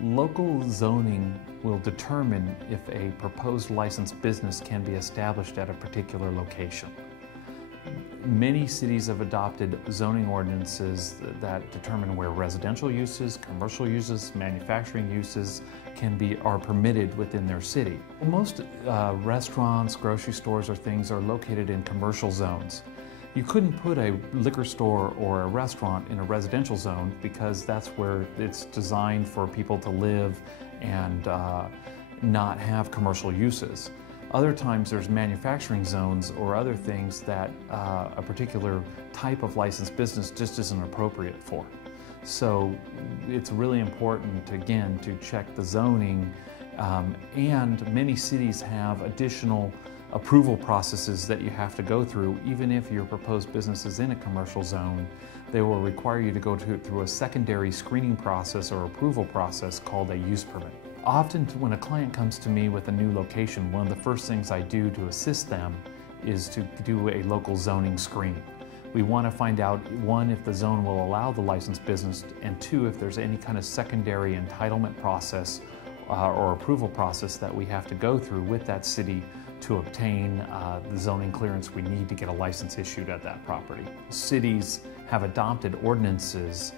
Local zoning will determine if a proposed licensed business can be established at a particular location. Many cities have adopted zoning ordinances that determine where residential uses, commercial uses, manufacturing uses are permitted within their city. Most restaurants, grocery stores, or things are located in commercial zones. You couldn't put a liquor store or a restaurant in a residential zone because that's where it's designed for people to live and not have commercial uses. Other times there's manufacturing zones or other things that a particular type of licensed business just isn't appropriate for. So it's really important, again, to check the zoning, and many cities have additional approval processes that you have to go through. Even if your proposed business is in a commercial zone, they will require you to go through a secondary screening process or approval process called a use permit. Often when a client comes to me with a new location, one of the first things I do to assist them is to do a local zoning screen. We want to find out, one, if the zone will allow the licensed business, and two, if there's any kind of secondary entitlement process or approval process that we have to go through with that city to obtain the zoning clearance we need to get a license issued at that property. Cities have adopted ordinances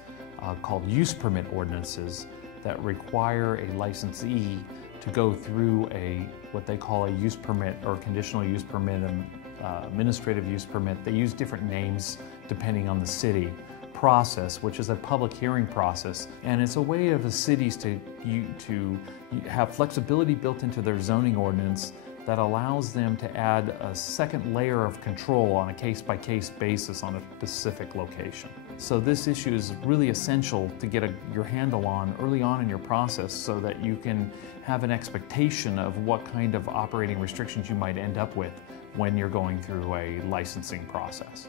called use permit ordinances that require a licensee to go through what they call a use permit or conditional use permit, administrative use permit. They use different names depending on the city. Process, which is a public hearing process, and it's a way of the cities to have flexibility built into their zoning ordinance that allows them to add a second layer of control on a case-by-case basis on a specific location. So this issue is really essential to get your handle on early on in your process so that you can have an expectation of what kind of operating restrictions you might end up with when you're going through a licensing process.